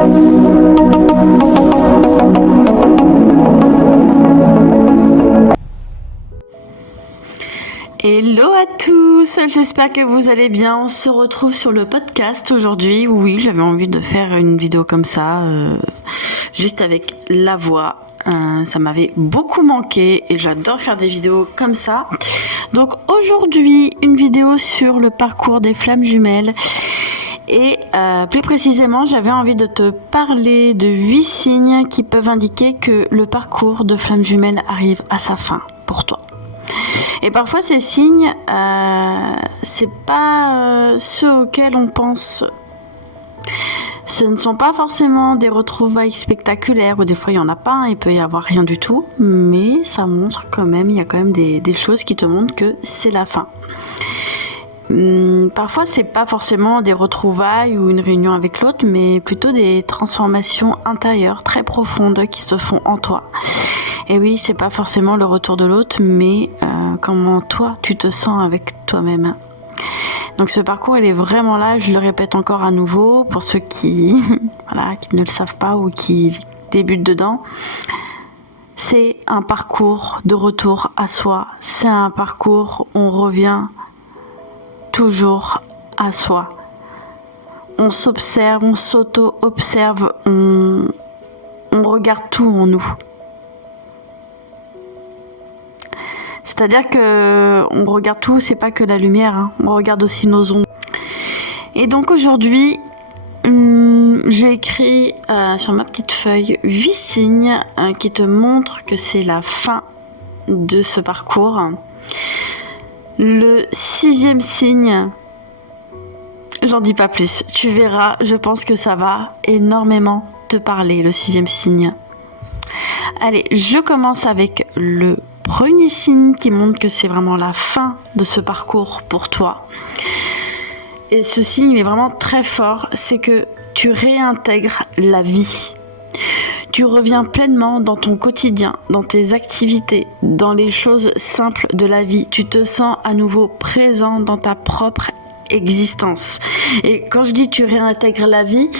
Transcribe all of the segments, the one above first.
Hello à tous, j'espère que vous allez bien. On se retrouve sur le podcast aujourd'hui. Oui, j'avais envie de faire une vidéo comme ça, juste avec la voix. Ça m'avait beaucoup manqué et j'adore faire des vidéos comme ça. Donc aujourd'hui, une vidéo sur le parcours des flammes jumelles. Et plus précisément, j'avais envie de te parler de 8 signes qui peuvent indiquer que le parcours de flammes jumelles arrive à sa fin pour toi. Et parfois ces signes, c'est pas ceux auxquels on pense. Ce ne sont pas forcément des retrouvailles spectaculaires, ou des fois il n'y en a pas, il peut y avoir rien du tout, mais ça montre quand même, il y a quand même des choses qui te montrent que c'est la fin. Parfois c'est pas forcément des retrouvailles ou une réunion avec l'autre, mais plutôt des transformations intérieures très profondes qui se font en toi. Et oui, c'est pas forcément le retour de l'autre, mais comment toi tu te sens avec toi-même. Donc ce parcours il est vraiment là, je le répète encore à nouveau pour ceux qui, qui ne le savent pas ou qui débutent dedans. C'est un parcours de retour à soi, c'est un parcours où on revient toujours à soi. On s'observe, on s'auto-observe, on regarde tout en nous. C'est-à-dire que on regarde tout, c'est pas que la lumière, on regarde aussi nos ombres. Et donc aujourd'hui, j'ai écrit sur ma petite feuille 8 signes qui te montrent que c'est la fin de ce parcours. Le 6e signe, j'en dis pas plus, tu verras, je pense que ça va énormément te parler, le 6e signe. Allez, je commence avec le premier signe qui montre que c'est vraiment la fin de ce parcours pour toi. Et ce signe, il est vraiment très fort, c'est que tu réintègres la vie. Tu reviens pleinement dans ton quotidien, dans tes activités, dans les choses simples de la vie. Tu te sens à nouveau présent dans ta propre existence. Et quand je dis tu réintègres la vie,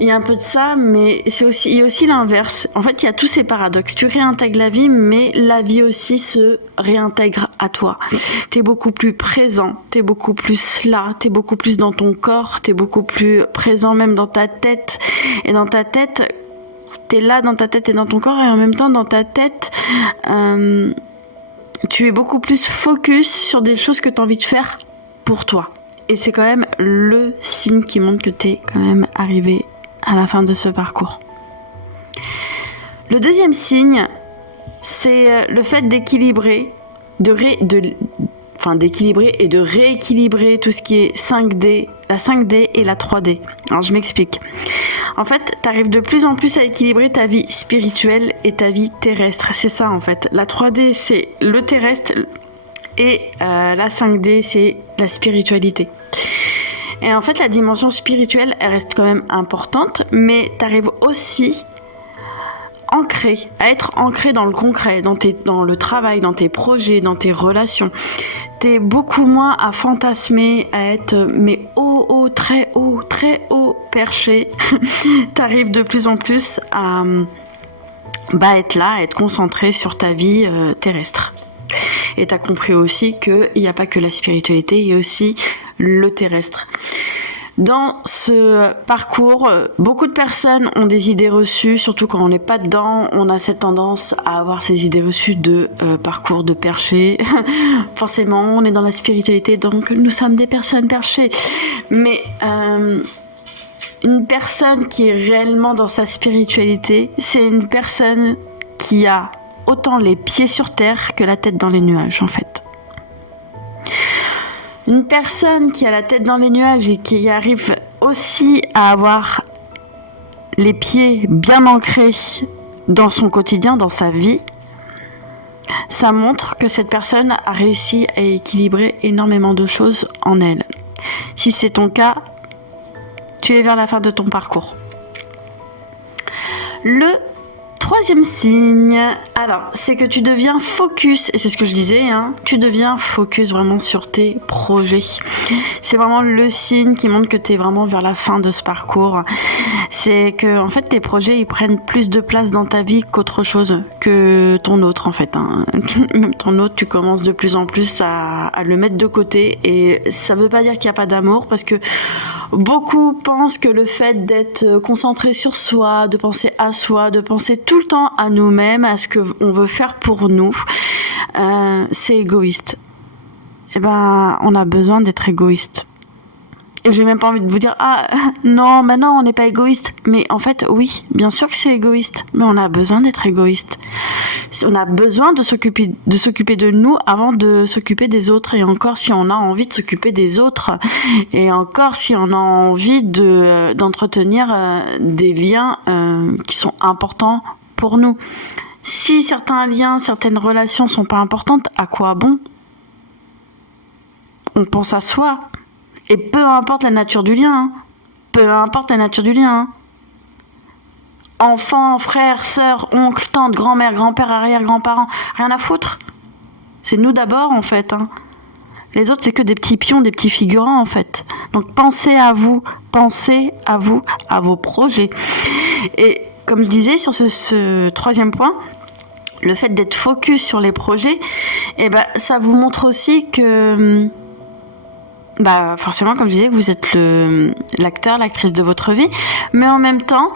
il y a un peu de ça, mais il y a aussi l'inverse. En fait, il y a tous ces paradoxes. Tu réintègres la vie, mais la vie aussi se réintègre à toi. T'es beaucoup plus présent, t'es beaucoup plus là, t'es beaucoup plus dans ton corps, t'es beaucoup plus présent même dans ta tête. Et dans ta tête, t'es là dans ta tête et dans ton corps, et en même temps dans ta tête, tu es beaucoup plus focus sur des choses que tu as envie de faire pour toi. Et c'est quand même le signe qui montre que tu es quand même arrivé à la fin de ce parcours. Le 2e signe, c'est le fait d'équilibrer, d'équilibrer et de rééquilibrer tout ce qui est 5D, la 5D et la 3D. Alors je m'explique. En fait, tu arrives de plus en plus à équilibrer ta vie spirituelle et ta vie terrestre. C'est ça en fait. La 3D, c'est le terrestre et la 5D, c'est la spiritualité. Et en fait, la dimension spirituelle, elle reste quand même importante, mais tu arrives aussi à être ancré dans le concret, dans le travail, dans tes projets, dans tes relations. T'es beaucoup moins à fantasmer, à être très haut perché. T'arrives de plus en plus à être là, à être concentré sur ta vie terrestre. Et t'as compris aussi qu'il n'y a pas que la spiritualité, il y a aussi le terrestre. Dans ce parcours, beaucoup de personnes ont des idées reçues, surtout quand on n'est pas dedans, on a cette tendance à avoir ces idées reçues de parcours de perché. Forcément, on est dans la spiritualité, donc nous sommes des personnes perchées. Mais une personne qui est réellement dans sa spiritualité, c'est une personne qui a autant les pieds sur terre que la tête dans les nuages, en fait. Une personne qui a la tête dans les nuages et qui arrive aussi à avoir les pieds bien ancrés dans son quotidien, dans sa vie, ça montre que cette personne a réussi à équilibrer énormément de choses en elle. Si c'est ton cas, tu es vers la fin de ton parcours. Le Troisième signe, alors c'est que tu deviens focus, et c'est ce que je disais, hein, tu deviens focus vraiment sur tes projets. C'est vraiment le signe qui montre que tu es vraiment vers la fin de ce parcours. C'est que en fait tes projets ils prennent plus de place dans ta vie qu'autre chose, que ton autre en fait. Hein. Même ton autre, tu commences de plus en plus à le mettre de côté, et ça veut pas dire qu'il n'y a pas d'amour, parce que beaucoup pensent que le fait d'être concentré sur soi, de penser à soi, de penser tout le temps à nous-mêmes, à ce qu'on veut faire pour nous, c'est égoïste. Eh ben, on a besoin d'être égoïste. Et j'ai même pas envie de vous dire, ah non, mais non, on n'est pas égoïste. Mais en fait, oui, bien sûr que c'est égoïste, mais on a besoin d'être égoïste. On a besoin de s'occuper de nous avant de s'occuper des autres. Et encore si on a envie de s'occuper des autres. Et encore si on a envie d'entretenir des liens qui sont importants pour nous. Si certains liens, certaines relations sont pas importantes, à quoi bon ? On pense à soi. Et peu importe la nature du lien, hein. Peu importe la nature du lien. Hein. Enfants, frères, sœurs, oncles, tantes, grand-mère, grand-père, arrière-grands-parents, rien à foutre. C'est nous d'abord en fait. Hein. Les autres c'est que des petits pions, des petits figurants en fait. Donc pensez à vous, à vos projets. Et comme je disais sur ce troisième point, le fait d'être focus sur les projets, eh ben, ça vous montre aussi que... forcément, comme je disais, que vous êtes l'acteur, l'actrice de votre vie, mais en même temps,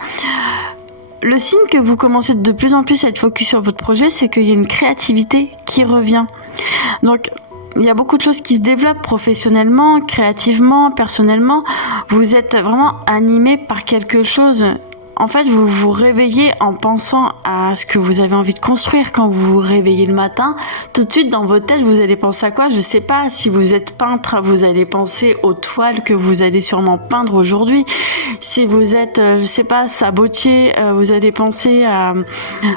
le signe que vous commencez de plus en plus à être focus sur votre projet, c'est qu'il y a une créativité qui revient. Donc, il y a beaucoup de choses qui se développent professionnellement, créativement, personnellement. Vous êtes vraiment animé par quelque chose. En fait, vous vous réveillez en pensant à ce que vous avez envie de construire. Quand vous vous réveillez le matin, tout de suite dans votre tête, vous allez penser à quoi ? Je sais pas, si vous êtes peintre, vous allez penser aux toiles que vous allez sûrement peindre aujourd'hui. Si vous êtes, je sais pas, sabotier, vous allez penser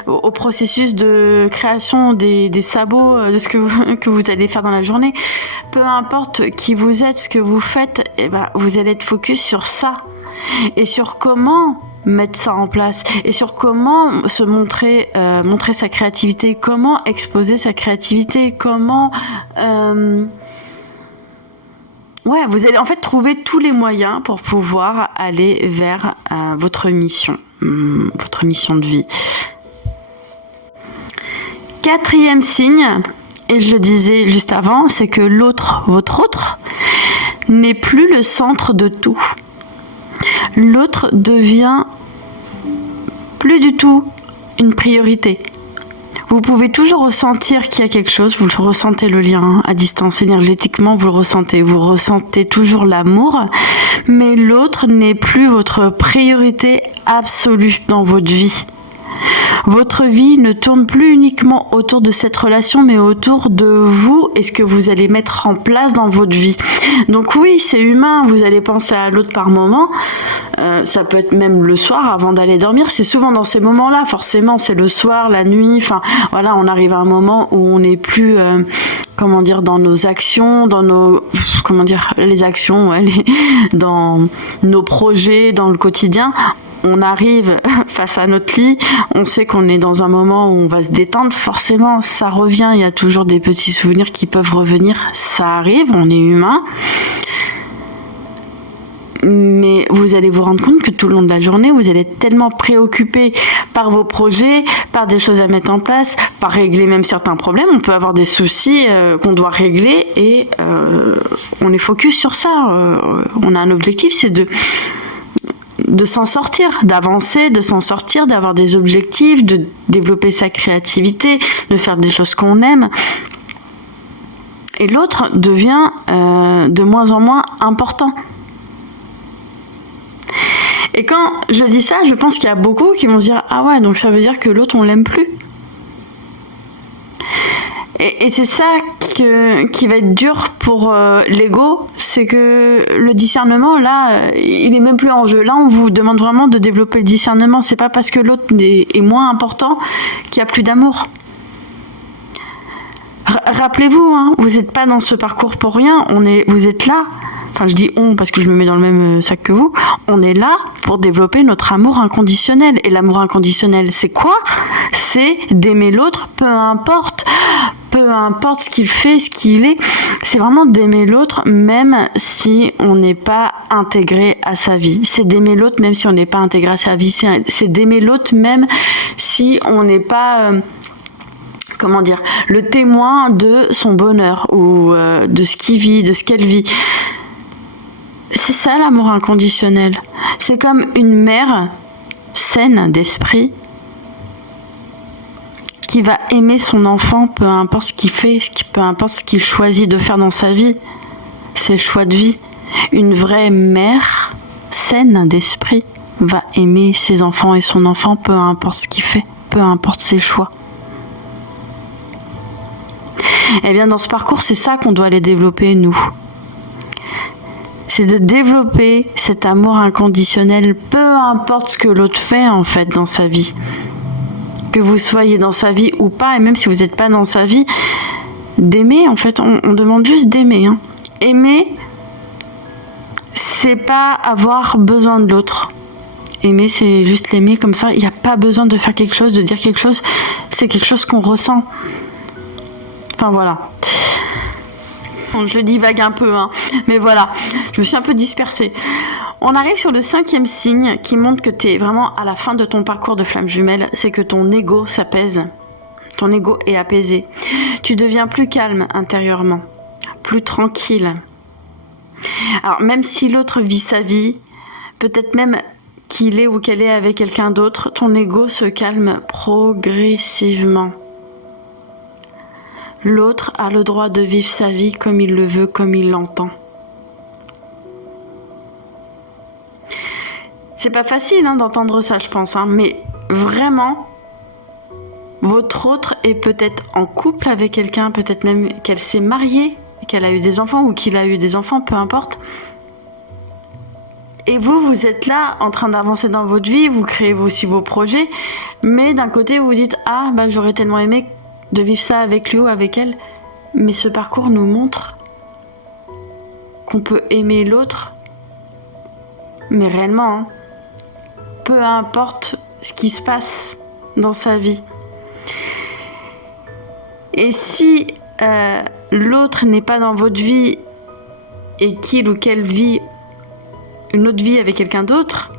au processus de création des sabots, de ce que vous allez faire dans la journée. Peu importe qui vous êtes, ce que vous faites, eh ben, vous allez être focus sur ça. Et sur comment mettre ça en place, et sur comment se montrer sa créativité, comment exposer sa créativité, comment vous allez en fait trouver tous les moyens pour pouvoir aller vers votre mission de vie. Quatrième signe, et je le disais juste avant, c'est que votre autre, n'est plus le centre de tout. L'autre devient plus du tout une priorité. Vous pouvez toujours ressentir qu'il y a quelque chose, vous le ressentez le lien à distance, énergétiquement vous ressentez toujours l'amour, mais l'autre n'est plus votre priorité absolue dans votre vie. Votre vie ne tourne plus uniquement autour de cette relation, mais autour de vous et ce que vous allez mettre en place dans votre vie. Donc oui, c'est humain, vous allez penser à l'autre par moment. Ça peut être même le soir avant d'aller dormir. C'est souvent dans ces moments-là, forcément, c'est le soir, la nuit. Enfin, voilà, on arrive à un moment où on n'est plus, dans nos actions, dans nos, les actions, dans nos projets, dans le quotidien. On arrive face à notre lit, on sait qu'on est dans un moment où on va se détendre, forcément ça revient, il y a toujours des petits souvenirs qui peuvent revenir, ça arrive, on est humain. Mais vous allez vous rendre compte que tout le long de la journée, vous allez être tellement préoccupé par vos projets, par des choses à mettre en place, par régler même certains problèmes. On peut avoir des soucis qu'on doit régler et on est focus sur ça. On a un objectif, c'est de s'en sortir, d'avancer, de s'en sortir, d'avoir des objectifs, de développer sa créativité, de faire des choses qu'on aime. Et l'autre devient de moins en moins important. Et quand je dis ça, je pense qu'il y a beaucoup qui vont se dire « Ah ouais, donc ça veut dire que l'autre, on l'aime plus ». Et c'est ça qui va être dur pour l'ego, c'est que le discernement, là, il est même plus en jeu. Là, on vous demande vraiment de développer le discernement. C'est pas parce que l'autre est moins important qu'il n'y a plus d'amour. Rappelez-vous, hein, vous n'êtes pas dans ce parcours pour rien. Vous êtes là enfin je dis on parce que je me mets dans le même sac que vous, on est là pour développer notre amour inconditionnel. Et l'amour inconditionnel, c'est quoi? C'est d'aimer l'autre, peu importe ce qu'il fait, ce qu'il est. C'est vraiment d'aimer l'autre même si on n'est pas intégré à sa vie. C'est d'aimer l'autre même si on n'est pas intégré à sa vie. C'est d'aimer l'autre même si on n'est pas... comment dire, le témoin de son bonheur ou de ce qu'il vit, de ce qu'elle vit. C'est ça l'amour inconditionnel. C'est comme une mère saine d'esprit qui va aimer son enfant, peu importe ce qu'il fait, peu importe ce qu'il choisit de faire dans sa vie. C'est le choix de vie. Une vraie mère saine d'esprit va aimer ses enfants et son enfant, peu importe ce qu'il fait, peu importe ses choix. Eh bien, dans ce parcours, c'est ça qu'on doit aller développer, nous. C'est de développer cet amour inconditionnel, peu importe ce que l'autre fait, en fait, dans sa vie. Que vous soyez dans sa vie ou pas, et même si vous n'êtes pas dans sa vie, d'aimer, en fait, on demande juste d'aimer. Hein. Aimer, c'est pas avoir besoin de l'autre. Aimer, c'est juste l'aimer comme ça. Il n'y a pas besoin de faire quelque chose, de dire quelque chose. C'est quelque chose qu'on ressent. Enfin voilà. Bon, je le divague un peu, hein. Mais voilà, je me suis un peu dispersée. On arrive sur le 5e signe qui montre que tu es vraiment à la fin de ton parcours de flamme jumelle, c'est que ton ego s'apaise. Ton ego est apaisé. Tu deviens plus calme intérieurement, plus tranquille. Alors même si l'autre vit sa vie, peut-être même qu'il est ou qu'elle est avec quelqu'un d'autre, ton ego se calme progressivement. L'autre a le droit de vivre sa vie comme il le veut, comme il l'entend. C'est pas facile d'entendre ça, je pense, mais vraiment, votre autre est peut-être en couple avec quelqu'un, peut-être même qu'elle s'est mariée, qu'elle a eu des enfants ou qu'il a eu des enfants, peu importe. Et vous êtes là en train d'avancer dans votre vie, vous créez aussi vos projets, mais d'un côté vous dites « Ah, j'aurais tellement aimé de vivre ça avec lui ou avec elle », mais ce parcours nous montre qu'on peut aimer l'autre, mais réellement, peu importe ce qui se passe dans sa vie. Et si l'autre n'est pas dans votre vie et qu'il ou qu'elle vit une autre vie avec quelqu'un d'autre,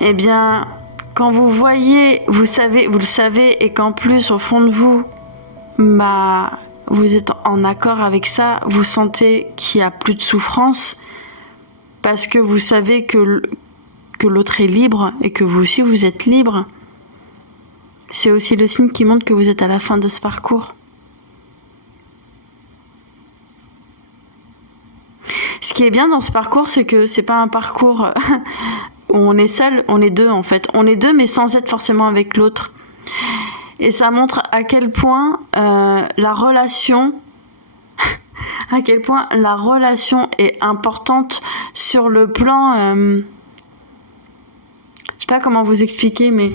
eh bien, quand vous voyez, vous le savez, et qu'en plus, au fond de vous, vous êtes en accord avec ça, vous sentez qu'il n'y a plus de souffrance, parce que vous savez que l'autre est libre et que vous aussi vous êtes libre. C'est aussi le signe qui montre que vous êtes à la fin de ce parcours. Ce qui est bien dans ce parcours, c'est que c'est pas un parcours où on est seul, on est deux en fait. On est deux mais sans être forcément avec l'autre. Et ça montre à quel point la relation est importante sur le plan... je sais pas comment vous expliquer, mais...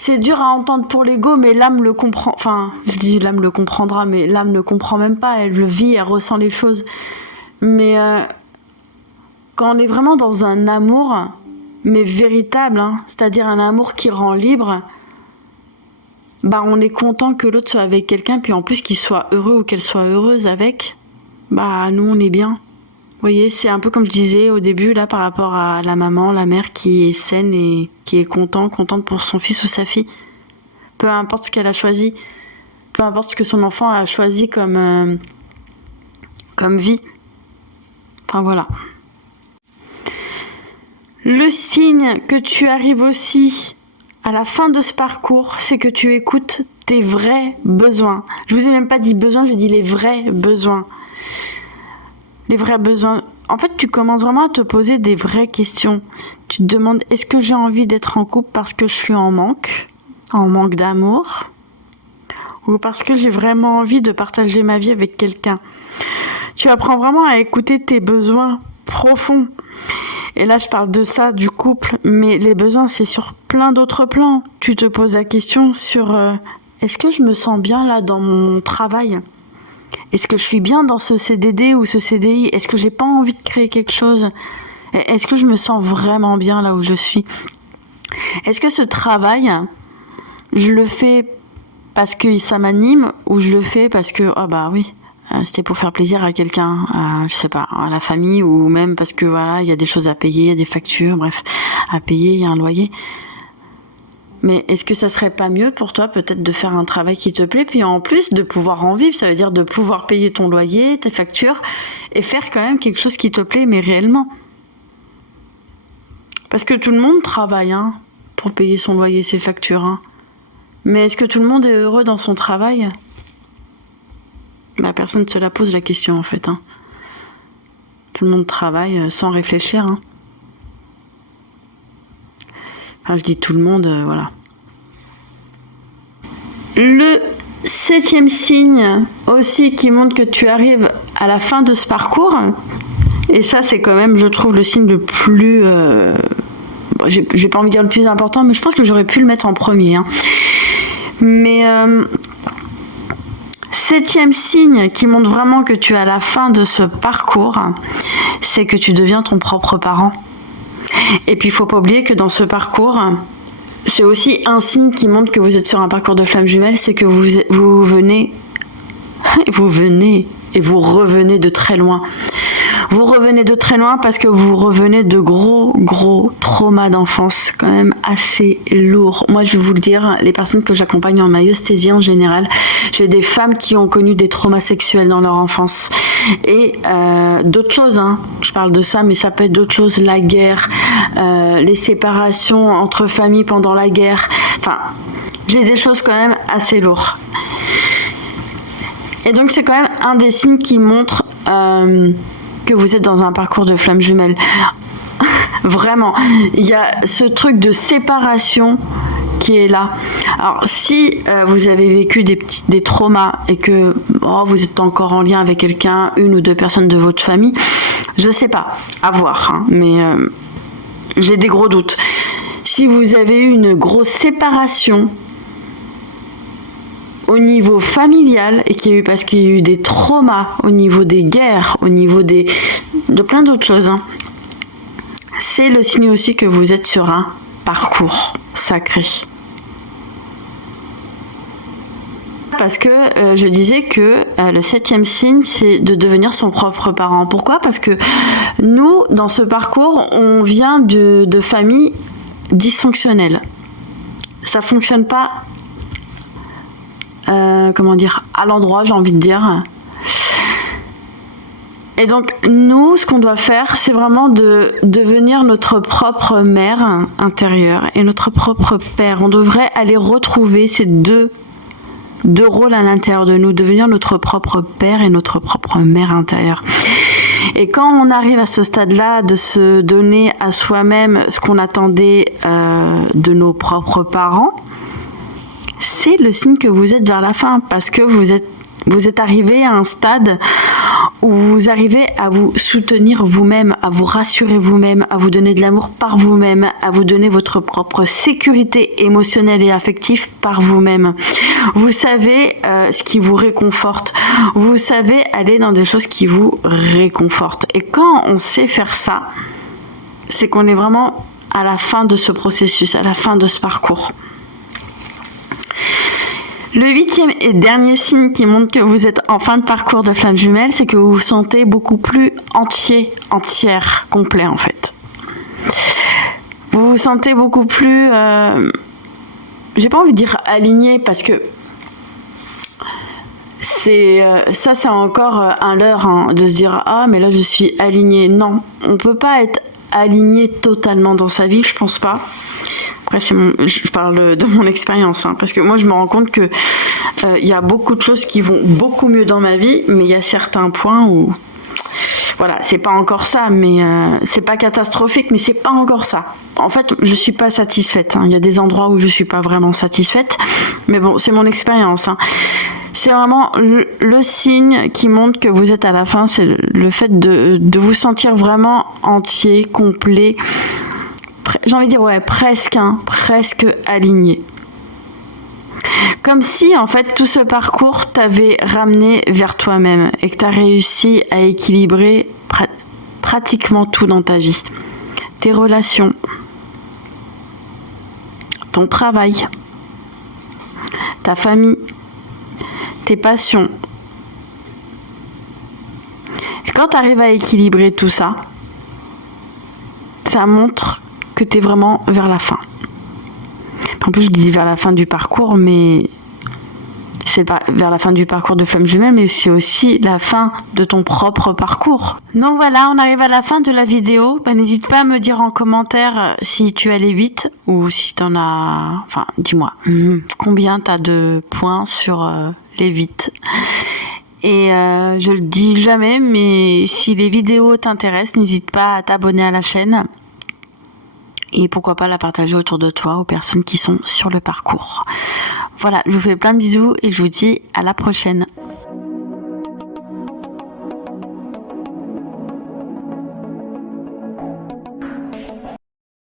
C'est dur à entendre pour l'ego, mais l'âme le comprend. Enfin, je dis l'âme le comprendra, mais l'âme ne comprend même pas. Elle le vit, elle ressent les choses. Mais quand on est vraiment dans un amour, mais véritable, c'est-à-dire un amour qui rend libre, on est content que l'autre soit avec quelqu'un, puis en plus qu'il soit heureux ou qu'elle soit heureuse avec. Nous, on est bien. Vous voyez, c'est un peu comme je disais au début, là, par rapport à la maman, la mère qui est saine et qui est contente pour son fils ou sa fille. Peu importe ce qu'elle a choisi, peu importe ce que son enfant a choisi comme vie. Enfin, voilà. Le signe que tu arrives aussi à la fin de ce parcours, c'est que tu écoutes tes vrais besoins. Je vous ai même pas dit besoins, j'ai dit les vrais besoins. Les vrais besoins. En fait, tu commences vraiment à te poser des vraies questions. Tu te demandes, est-ce que j'ai envie d'être en couple parce que je suis en manque d'amour, ou parce que j'ai vraiment envie de partager ma vie avec quelqu'un. Tu apprends vraiment à écouter tes besoins profonds. Et là, je parle de ça, du couple, mais les besoins, c'est sur plein d'autres plans. Tu te poses la question sur, est-ce que je me sens bien là dans mon travail ? Est-ce que je suis bien dans ce CDD ou ce CDI? Est-ce que j'ai pas envie de créer quelque chose? Est-ce que je me sens vraiment bien là où je suis? Est-ce que ce travail, je le fais parce que ça m'anime ou je le fais parce que, ah bah oui, c'était pour faire plaisir à quelqu'un, je sais pas, à la famille, ou même parce que voilà, il y a des choses à payer, il y a des factures, bref, à payer, il y a un loyer. Mais est-ce que ça serait pas mieux pour toi peut-être de faire un travail qui te plaît, puis en plus de pouvoir en vivre, ça veut dire de pouvoir payer ton loyer, tes factures, et faire quand même quelque chose qui te plaît, mais réellement. Parce que tout le monde travaille pour payer son loyer, ses factures. Mais est-ce que tout le monde est heureux dans son travail? Personne ne se la pose la question en fait. Tout le monde travaille sans réfléchir. Enfin, je dis tout le monde, voilà. Le 7e signe aussi qui montre que tu arrives à la fin de ce parcours, et ça c'est quand même, je trouve, le signe le plus... j'ai pas envie de dire le plus important, mais je pense que j'aurais pu le mettre en premier. Mais 7e signe qui montre vraiment que tu es à la fin de ce parcours, c'est que tu deviens ton propre parent. Et puis il faut pas oublier que dans ce parcours, c'est aussi un signe qui montre que vous êtes sur un parcours de flammes jumelles, c'est que vous venez et vous revenez de très loin. Vous revenez de très loin parce que vous revenez de gros traumas d'enfance, quand même assez lourds. Moi, je vais vous le dire, les personnes que j'accompagne en myosthésie en général, j'ai des femmes qui ont connu des traumas sexuels dans leur enfance. Et d'autres choses, je parle de ça, mais ça peut être d'autres choses, la guerre, les séparations entre familles pendant la guerre. Enfin, j'ai des choses quand même assez lourdes. Et donc, c'est quand même un des signes qui montre... que vous êtes dans un parcours de flammes jumelles. Vraiment, il y a ce truc de séparation qui est là. Alors, si vous avez vécu des traumas et que vous êtes encore en lien avec quelqu'un, une ou deux personnes de votre famille, je sais pas, à voir, mais j'ai des gros doutes. Si vous avez eu une grosse séparation au niveau familial et qu'il y a eu, parce qu'il y a eu des traumas au niveau des guerres, au niveau de plein d'autres choses, c'est le signe aussi que vous êtes sur un parcours sacré. Parce que je disais que le 7e signe, c'est de devenir son propre parent. Pourquoi? Parce que nous, dans ce parcours, on vient de familles dysfonctionnelles. Ça fonctionne pas à l'endroit, j'ai envie de dire. Et donc, nous, ce qu'on doit faire, c'est vraiment de devenir notre propre mère intérieure et notre propre père. On devrait aller retrouver ces deux rôles à l'intérieur de nous, devenir notre propre père et notre propre mère intérieure. Et quand on arrive à ce stade-là, de se donner à soi-même ce qu'on attendait de nos propres parents, c'est le signe que vous êtes vers la fin, parce que vous êtes arrivé à un stade où vous arrivez à vous soutenir vous-même, à vous rassurer vous-même, à vous donner de l'amour par vous-même, à vous donner votre propre sécurité émotionnelle et affective par vous-même. Vous savez ce qui vous réconforte. Vous savez aller dans des choses qui vous réconfortent. Et quand on sait faire ça, c'est qu'on est vraiment à la fin de ce processus, à la fin de ce parcours. Le 8e et dernier signe qui montre que vous êtes en fin de parcours de flammes jumelles, c'est que vous vous sentez beaucoup plus entière, complet en fait. Vous vous sentez beaucoup plus... j'ai pas envie de dire aligné, parce que c'est encore un leurre de se dire « Ah, mais là je suis aligné ». Non, on peut pas être aligné totalement dans sa vie, je pense pas. Après, je parle de mon expérience, parce que moi, je me rends compte que y a beaucoup de choses qui vont beaucoup mieux dans ma vie, mais il y a certains points où, voilà, c'est pas encore ça, mais c'est pas catastrophique, mais c'est pas encore ça. En fait, je suis pas satisfaite. Il y a des endroits où je suis pas vraiment satisfaite, mais bon, c'est mon expérience. C'est vraiment le signe qui montre que vous êtes à la fin, c'est le fait de vous sentir vraiment entier, complet. J'ai envie de dire presque aligné. Comme si, en fait, tout ce parcours t'avait ramené vers toi-même et que tu as réussi à équilibrer pratiquement tout dans ta vie. Tes relations, ton travail, ta famille, tes passions. Et quand tu arrives à équilibrer tout ça, ça montre que tu es vraiment vers la fin. En plus, je dis vers la fin du parcours, mais c'est vers la fin du parcours de Flamme Jumelle, mais c'est aussi la fin de ton propre parcours. Donc voilà, on arrive à la fin de la vidéo. N'hésite pas à me dire en commentaire si tu as les 8 ou si tu en as... Enfin, dis-moi, combien tu as de points sur les 8. Et je le dis jamais, mais si les vidéos t'intéressent, n'hésite pas à t'abonner à la chaîne. Et pourquoi pas la partager autour de toi aux personnes qui sont sur le parcours. Voilà, je vous fais plein de bisous et je vous dis à la prochaine.